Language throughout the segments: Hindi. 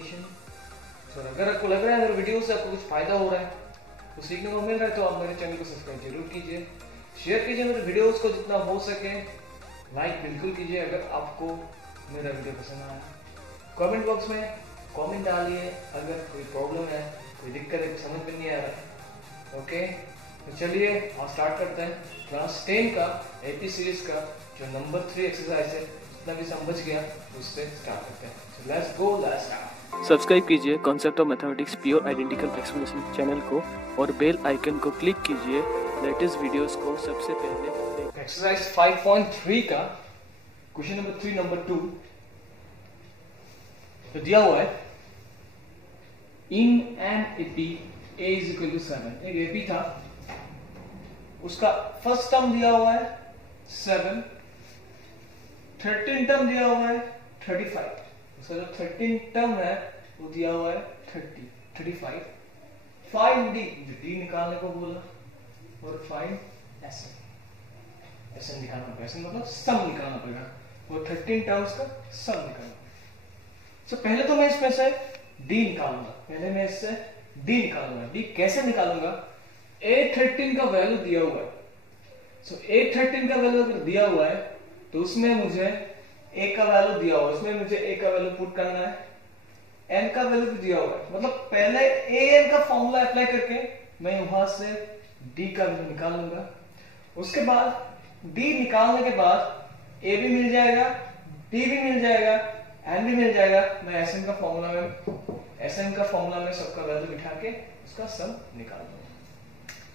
डेफिनेशन। तो अगर आपको लग रहा है अगर वीडियो से आपको कुछ फायदा हो रहा है, कुछ सीखने को मिल रहा है, तो आप मेरे चैनल को सब्सक्राइब जरूर कीजिए, शेयर कीजिए मेरे वीडियोस को जितना हो सके, लाइक बिल्कुल कीजिए अगर आपको मेरा वीडियो पसंद आया। कमेंट बॉक्स में कमेंट डालिए अगर कोई प्रॉब्लम है, कोई दिक्कत है, समझ में नहीं आ रहा। ओके, तो चलिए और स्टार्ट करते हैं क्लास 10 का एपी सीरीज का जो नंबर 3 एक्सरसाइज है, जितना भी समझ गया उससे स्टार्ट करते हैं। So let's go, let's start. Subscribe कीजिए concept of mathematics pure identical explanation channel को और बेल आइकन को क्लिक कीजिए लेटेस्ट वीडियोस को सबसे पहले। एक्सरसाइज 5.3 का क्वेश्चन नंबर 3 नंबर 2 तो दिया हुआ है in an AP a is equal to 7। एक एपी था, उसका फर्स्ट टर्म दिया हुआ है 7, 13 टर्म दिया हुआ है 35, उसका जो 13 टर्म है वो दिया हुआ है 35। फाइंड डी, डी निकालने को बोला, और फाइंड एसएन, एसएन निकालना पड़ेगा, एसएन मतलब सम निकालना पड़ेगा, और 13 टर्म्स का सम निकालना। तो पहले तो मैं इसमें से डी निकालूंगा, पहले मैं इससे डी निकालूंगा। डी कैसे निकालूंगा? A13 का वैल्यू दिया हुआ है, सो A13 का वैल्यू अगर दिया हुआ है तो उसमें मुझे A का वैल्यू दिया हुआ है, उसमें मुझे A का वैल्यू पुट करना है, N का वैल्यू भी दिया हुआ है, मतलब पहले AN का फॉर्मूला अप्लाई करके मैं वहां से D का वैल्यू निकालूंगा। उसके बाद D निकालने के बाद A भी मिल जाएगा, D भी मिल जाएगा, N भी मिल जाएगा। मैं SN का फॉर्मूला में सबका वैल्यू बिठा के उसका सम निकाल दूंगा।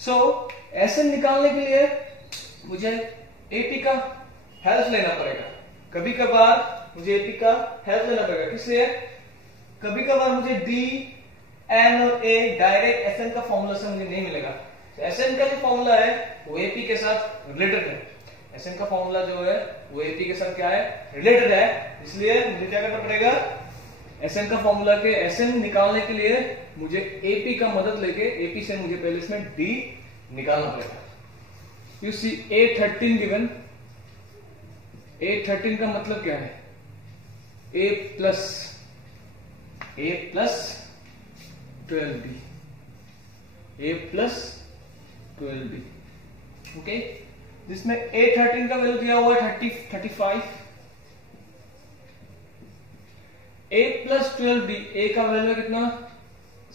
सो SN निकालने के लिए मुझे AP का हेल्प लेना पड़ेगा। कभी कभार मुझे AP का हेल्प लेना पड़ेगा, किस लिए? कभी कभार मुझे D, N और A डायरेक्ट SN का फॉर्मूला से मुझे नहीं मिलेगा। तो SN का जो फॉर्मूला है वो AP के साथ रिलेटेड है। SN का फॉर्मूला जो है वो AP के साथ क्या है? रिलेटेड है। इसलिए मुझे क्या करना पड़ेगा? SN का फॉर्मूला के SN निकालने के लिए मुझे AP का मदद लेके AP से मुझे पहले इसमें D निकालना पड़ेगा। You see A13 given, A13 का मतलब क्या है? A plus 12B, A plus 12B। Okay, जिसमें A13 का वैल्यू दिया हुआ है 35, A प्लस 12B, A का वैल्यू कितना?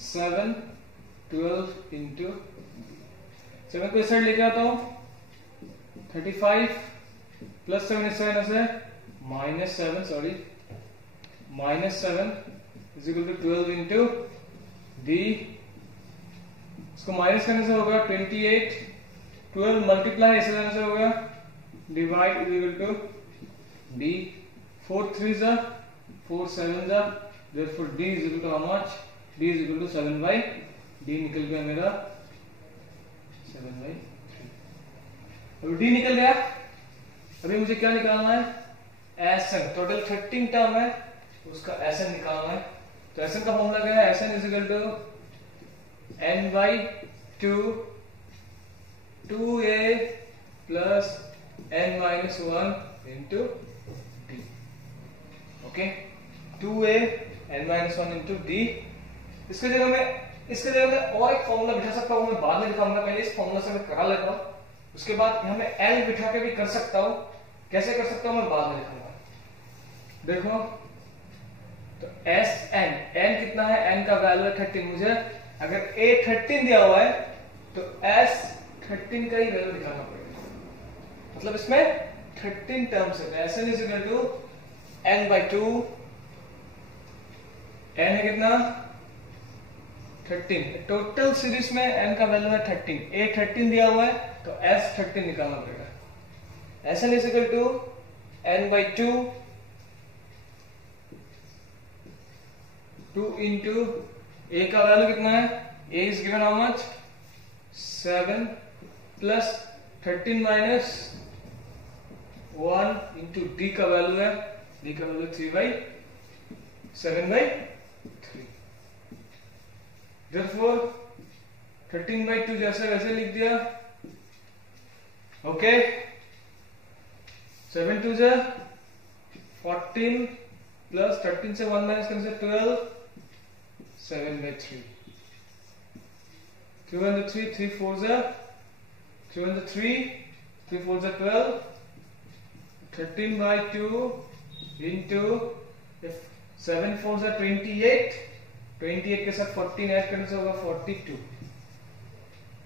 7, 12 इंटू 7 को इस साइड लेके आता हूं, 35 प्लस 7 इस साइड से -7 is equal to 12 into D। इसको माइनस करने से होगा 28, 12 मल्टीप्लाई ऐसे करने से होगा divide is equal to D। 4 3 जा 4 7 जा, therefore D is equal to how much? D is equal to 7/3। D निकल गया मेरा 7/3। अब D निकल गया, अभी मुझे क्या निकालना है? SN। टोटल 13 टर्म है, उसका SN निकालना है। तो SN का फॉर्मूला क्या है? SN is equal to n/2 2a plus n-1 into D। Okay, 2a n-1 into D। इसके जगह में और एक फॉर्मूला बिठा सकता हूं, मैं बाद में दिखाऊंगा, पहले इस फॉर्मूला से मैं करा लेता हूं। उसके बाद यहां मैं L बिठा के भी कर सकता हूं, कैसे कर सकता हूं मैं बाद में दिखाऊंगा। देखो तो SN, N कितना है? N का वैल्यू है 13। मुझे अगर A13 दिया हुआ है तो S13 का ही वैल्यू दिखाना पड़ेगा, मतलब इसमें 13 टर्म्स है। SN is equal to n/2, N है कितना? 13। टोटल सीरीज में N का वैल्यू है 13, A13 दिया हुआ है तो S13 निकालना पड़ेगा। SN is equal to n/2 2 into A का वैल्यू कितना है? A is given how much? 7 plus 13 minus 1 into D का वैल्यू है, D का वैल्यू 7/3। therefore 13/2 जैसे वैसे लिख दिया। ओके, 7 2 14 प्लस 13 से 1 माइनस करने से 12 7/3. 3 1 3, 3 4s are 3 1 3, 3 4s are 12. 13/2 into 7 4s are 28. 28 के साथ 14 ऐड करने से होगा 42.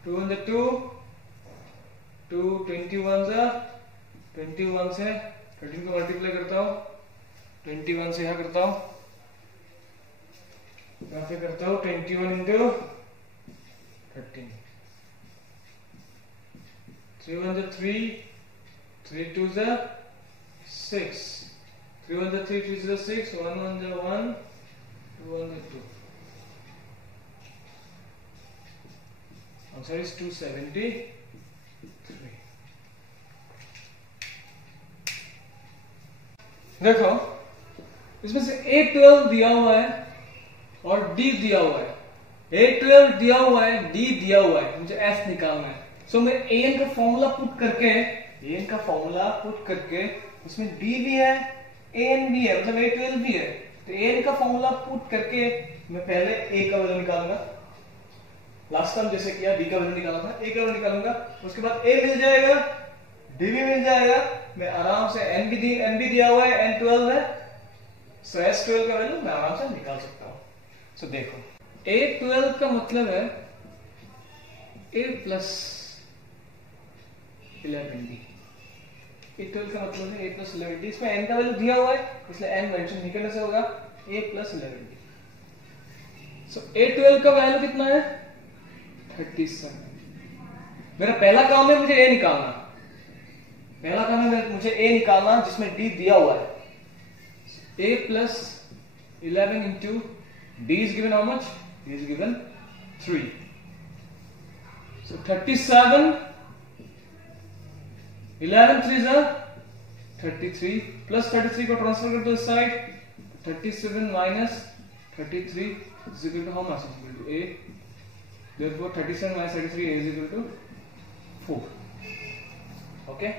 2 1 2, 2 21s are 21 से 13 को मल्टीप्लाई करता हूँ, 21 से यहाँ करता हूँ, यहाँ पे करता हूँ 21 into 13. 3 1 3, 3 2s are 6. 3 1 3, 3 2s are 6. 1 1 1, 2 1 2. Answer is 273. देखो इसमें से A12 दिया हुआ है और D दिया हुआ है. A12 दिया हुआ है, D दिया हुआ है, मुझे S निकालना है. सो मैं AN का फॉर्मूला पुट करके उसमें D भी है, AN भी है, मतलब A12 भी है. तो AN का फॉर्मूला पुट करके मैं पहले A का वैल्यू निकालूंगा. लास्ट टाइम जैसे किया D का वैल्यू निकाला था, A का वैल्यू निकालूंगा. उसके बाद A मिल जाएगा, D भी मिल जाएगा. मैं आराम से N भी दिया हुआ है, N12 है. सो S12 का वैल्यू मैं आराम से निकाल सकता हूं. सो देखो A12 का मतलब है A plus 11D. A12 का मतलब है A plus 11D. इसमें N का वैल्यू दिया हुआ है, इसलिए N मेंशन नहीं करने से होगा A plus 11D. So A12 का वैल्यू कितना है? 37. मेरा पहला काम है मुझे A निकालना. जिसमें D दिया हुआ है. A plus 11 into D is given how much? D is given 3. So 37. 11 3s are 33. Plus 33 को ट्रांसफर कर दो इस side. 37 minus 33 is equal to how much? Is equal to A. Therefore 37 minus 33 A is equal to 4. Okay.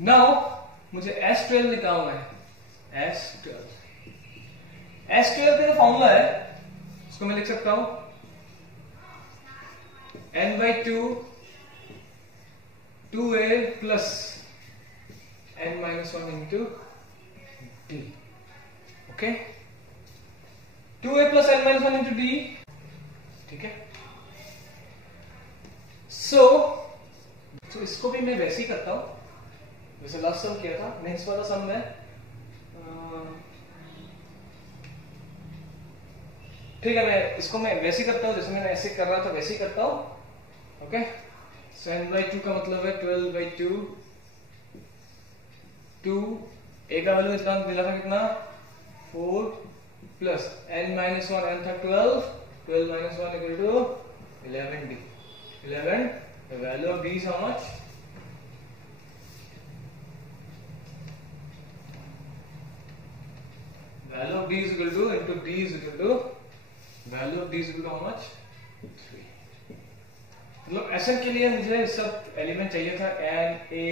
Now मुझे S12 निकालना है. S12 का फॉर्मूला है, उसको मैं लिख सकता हूं n/2 2A plus n-1 into D. Okay. 2A plus n-1 into D. ठीक है. So इसको भी मैं वैसे ही करता हूं जैसे लास्ट सम किया था. नेक्स्ट वाला सम में ठीक है, मैं वैसे ही करता हूं जैसे मैंने ऐसे कर रहा था, वैसे ही करता हूं. ओके. सो n/2 का मतलब है 12/2. 2 A का वैल्यू इसका मिला था कितना? 4 प्लस n-1 n था 12. 12 minus 1 equal to 11D. 11. The value of D is how much? Value of D is equal to into D is equal to value of D is equal to how much? 3. मतलब SN के लिए मुझे सब एलिमेंट चाहिए था N, A,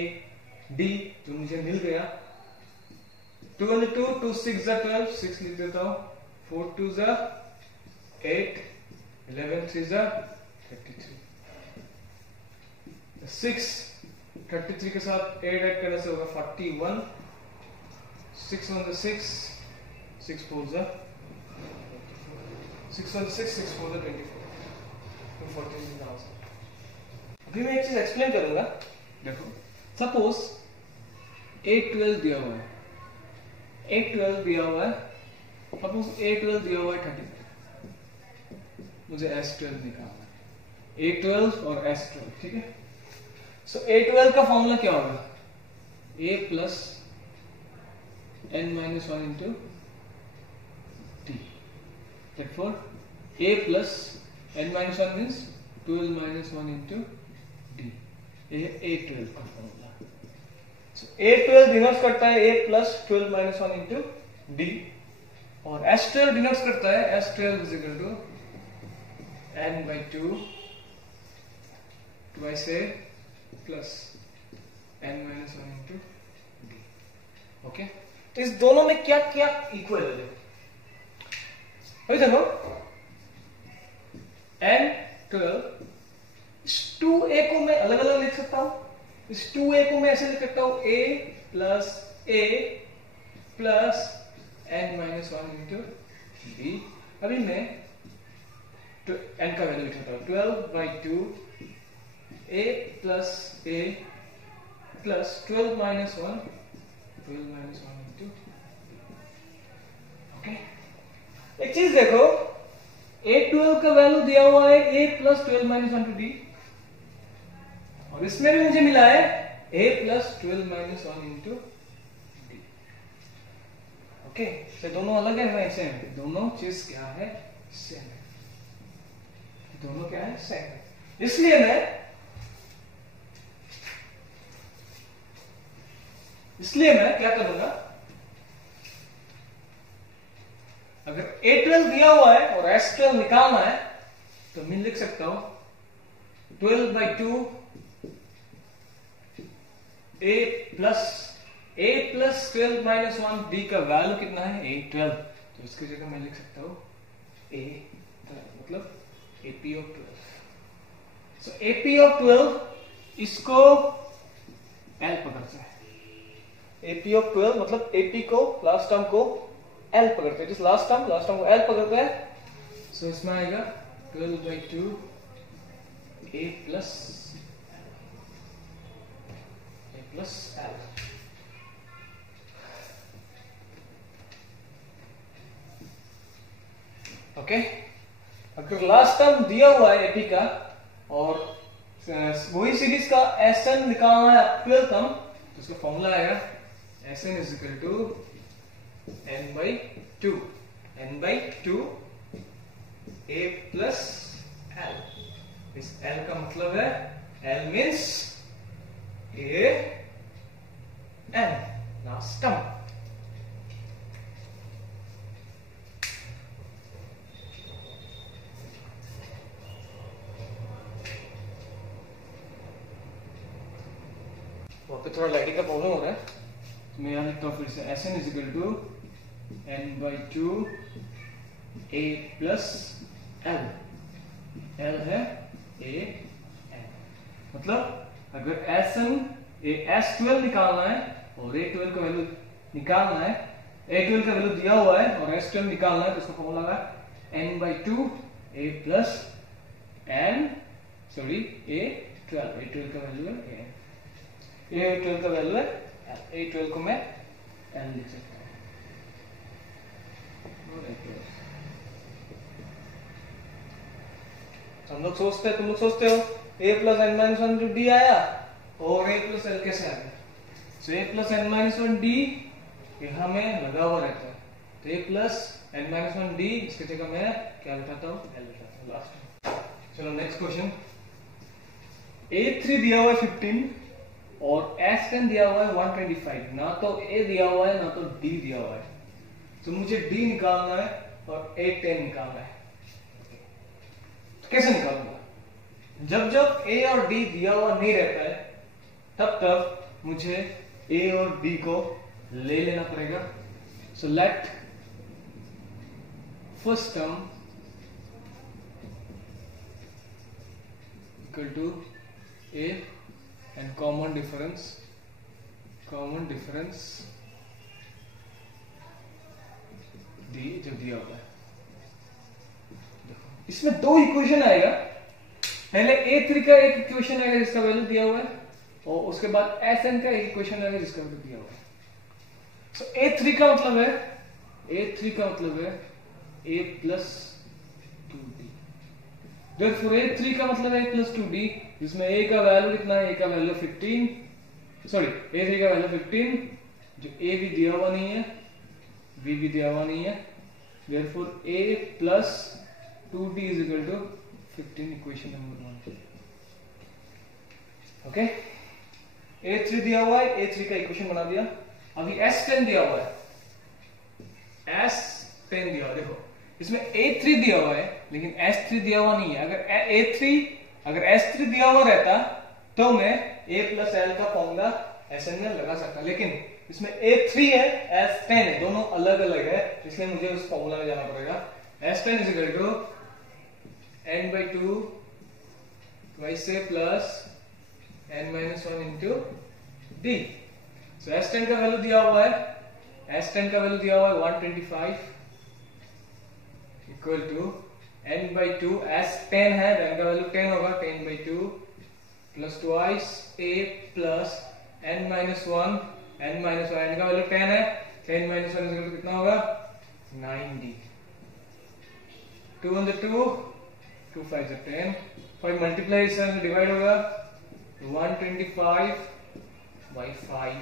D, जो मुझे मिल गया. 2 1 2, 2 6 are 12, 6 लिख देता हूँ. 4 2s are 8, 11 3s are 33. 6 33 के साथ 8 ऐड करने से होगा 41. 6 1 6, 6 4s are 6 1 6, 6 4s are 24. 240 is the answer. अभी मैं एक चीज एक्सप्लेन करूंगा. देखो सपोज A12 दिया हुआ है. सपोज A12 दिया हुआ है 33. मुझे S12 निकालना है. A12 और S12. ठीक है. सो A12 का फॉर्मूला क्या होगा? A plus n-1 into D. Therefore A plus n-1 means 12 minus 1 into D. A12 का फॉर्मूला. So A12 डिनोट्स करता है A plus 12 minus 1 into D और S12 डिनोट्स करता है S12 is equal to n/2 twice A plus n-1 into D. Okay. तो इस दोनों में क्या क्या इक्वल है? अभी देखो 12। इस 2a को मैं अलग अलग लिख सकता हूं। इस 2a को मैं ऐसे लिख सकता हूं a plus a plus n-1 into b। अभी मैं n का वैल्यू लिख सकता हूं 12/2 a plus a plus 12 - 1 into. Okay, एक चीज देखो, a12 का वैल्यू दिया हुआ है a प्लस 12 - 1 टू d, और इसमें भी मुझे मिला है a plus 12 - 1 into d। Okay, तो दोनों अलग है ना, सेम है। दोनों चीज क्या है? सेम है। दोनों क्या है? सेम है। इसलिए मैं क्या करूंगा, अगर A12 दिया हुआ है और S12 निकालना है तो मैं लिख सकता हूं 12/2 A प्लस 12 - 1 D का वैल्यू कितना है? A12। तो इसकी जगह मैं लिख सकता हूं A12, मतलब AP of 12। So AP of 12 इसको L पकड़ता है। AP of 12 मतलब AP को, लास्ट टर्म को L पकड़ते हैं। लास्ट टर्म को L पकड़ता है। सो इसमें आएगा 12/2 A प्लस L। ओके, अगर लास्ट टर्म दिया हुआ है AP का और वही सीरीज का SN निकालना है 12 टर्म, तो उसका फॉर्मूला आएगा SN is equal to n/2 A plus L। इस L का मतलब है, L means A N, last term. वहां पे थोड़ा लाइटिंग का प्रॉब्लम हो रहा है, तो मैं यहां लिखता हूं फिर से SN is equal to n/2 A plus L। L है A N, मतलब अगर S12 निकालना है और A12 का वैल्यू निकालना है, A12 का वैल्यू दिया हुआ है और S12 निकालना है, तो उसका फॉर्मूला है n/2 A plus A12। A12 का वैल्यू है A12 का वैल्यू है A12 को मैं N लिख सकता हूं। तुम लोग सोचते हो A प्लस n-1 जो D आया और A प्लस L कैसे आ गया? तो A प्लस n-1 D यहां में लगा हुआ रहता है, तो A प्लस n-1 D इसकी जगह मैं क्या लिखाता हूं? L लिखाता हूं लास्ट। चलो नेक्स्ट क्वेश्चन। A3 दिया हुआ है 15 और S10 दिया हुआ है 125। ना तो A दिया हुआ है ना तो D दिया हुआ है, तो मुझे D निकालना है और A10 निकालना है। तो कैसे निकालूंगा? जब A और D दिया हुआ नहीं रहता है तब मुझे A और D को ले लेना पड़ेगा। So let first term equal to A and common difference D जो दिया हुआ है। इसमें दो इक्वेशन आएगा, पहले A3 का एक इक्वेशन आएगा जिसका वैल्यू दिया हुआ है, और उसके बाद Sn का एक इक्वेशन आएगा जिसका वैल्यू दिया हुआ है। सो A3 का मतलब है A plus 2D। Therefore A3 का मतलब है A प्लस 2D, जिसमें A का वैल्यू कितना है? A का वैल्यू 15, A3 का वैल्यू 15, जो A भी दिया हुआ नहीं है, B भी दिया हुआ नहीं है। Therefore A plus 2D is equal to 15, equation number 1। Okay, A3 दिया हुआ है, A3 का इक्वेशन बना दिया। अभी S10 दिया हुआ है, S10 दिया हुआ, देखो इसमें A3 दिया हुआ है लेकिन S3 दिया हुआ नहीं है। अगर S3 दिया हुआ रहता तो मैं A प्लस L का फॉर्मूला SN में लगा सकता, लेकिन इसमें A3 है, S10 है, दोनों अलग अलग है, इसलिए मुझे उस फॉर्मूला में जाना पड़ेगा। S10 is equal to n/2 twice a plus n minus 1 into d. So S10 का वैल्यू दिया हुआ है, S10 का वैल्यू दिया हुआ है 125 equal to n by 2. S10 है, n का वैल्यू 10 होगा, 10 by 2 plus twice a plus n minus 1, n minus 1, n का वैल्यू 10 है, 10 minus 1 इक्वल टू कितना होगा 9d. 2 on the 2, 2 5 is 10, 5 multiply से डिवाइड होगा 125 by 5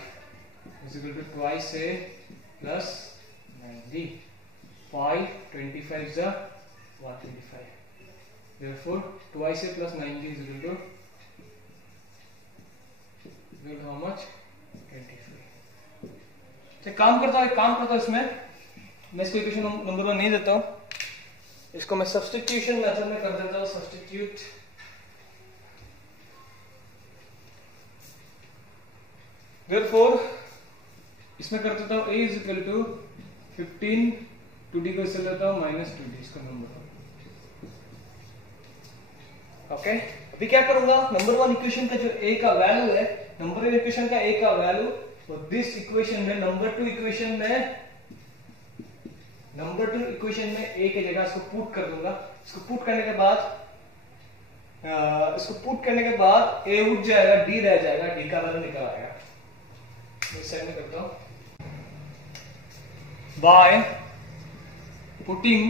is equal to twice a plus 9d. 5 25 is 125. Therefore twice a plus 9d is equal to how much? 23. तो काम करता हूँ इसमें मैं इसको इक्वेशन नंबर 1 नहीं देता हूँ, इसको मैं सब्स्टिट्यूशन मेथड में कर देता हूँ. सब्स्टिट्यूट Therefore इसमें कर देता हूँ a is equal to 15 2d को इससे लेता हूँ minus 2d इसका नंबर. ओके, अभी क्या करूंगा, नंबर 1 इक्वेशन का जो a का वैल्यू है, नंबर 1 इक्वेशन का a का वैल्यू, तो दिस इक्वेशन में नंबर 2 इक्वेशन में a की जगह इसको पुट कर दूंगा. इसको पुट करने के बाद a उठ जाएगा, d रह जाएगा, d का वैल्यू निकल आएगा. इस साइड में करता हूं. By putting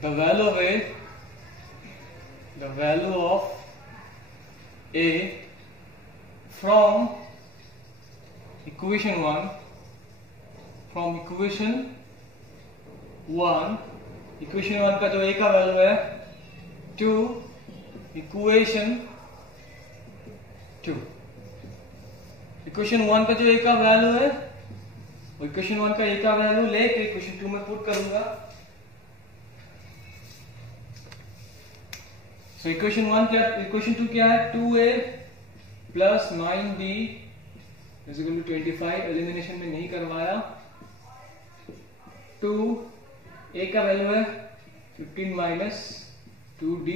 the value of a from equation 1 का जो a का वैल्यू है to equation 2. इक्वेशन 1 का जो a का वैल्यू है, वो इक्वेशन 1 का a का वैल्यू लेके इक्वेशन 2 में पुट करूंगा. सो इक्वेशन 2 क्या है, 2a plus 9b is equal to 25. Elimination में नहीं करवाया. 2a का वैल्यू है 15 minus 2d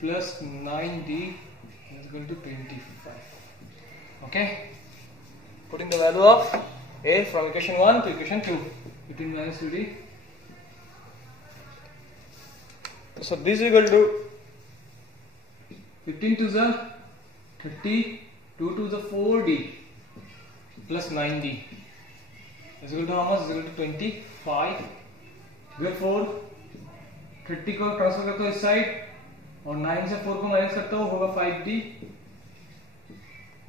plus 9d is equal to 25. Okay, putting the value of a from equation 1 to equation 2, 15 minus 2d. So this is equal to 15 to the 30, 2 to the 4d plus 9d is equal to how much? Is equal to 25. Therefore 30 को ट्रांसफर करता हूँ इस साइड और 9 से 4 को माइनस करता हूँ, होगा 5d.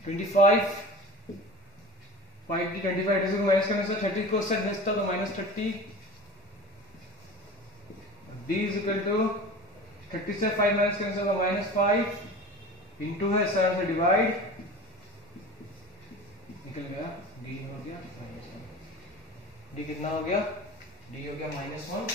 25 5d 25 30 को माइनस करने से 30 को सेट भेजता तो minus 30. d is equal to 30 से 5 माइनस करने से माइनस 5 इंटू है 7 से डिवाइड, निकल गया d हो गया -1. d कितना हो गया, d हो गया -1.